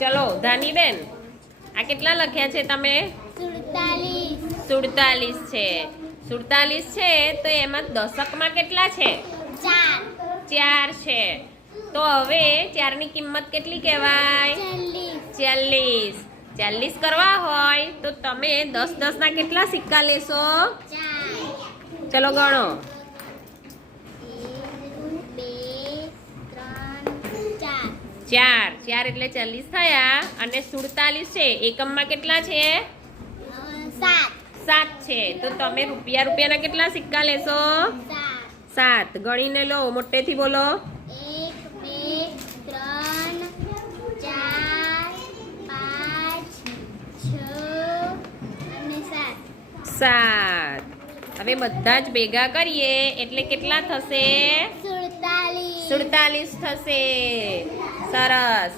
ચલો ધાનીબેન, આ કેટલા લખ્યા છે તમે? 47 છે. 47 છે તો એમાં દશકમાં કેટલા છે? 4 છે. તો હવે 4 ની કિંમત કેટલી કહેવાય? 40. 40 કરવા હોય તો તમે 10 ના કેટલા સિક્કા લેશો? ચલો ગણો. 4 એટલે 40 થયા. અને 47 છે, એકમમાં કેટલા છે? 7 છે. તો તમે રૂપિયાના કેટલા સિક્કા લેશો? 7. ગણીને લો, મોટેથી બોલો. 1 2 3 4 5 6 અને 7. હવે બધા જ ભેગા કરીએ એટલે કેટલા થશે? 47. 47 થશે. સરસ.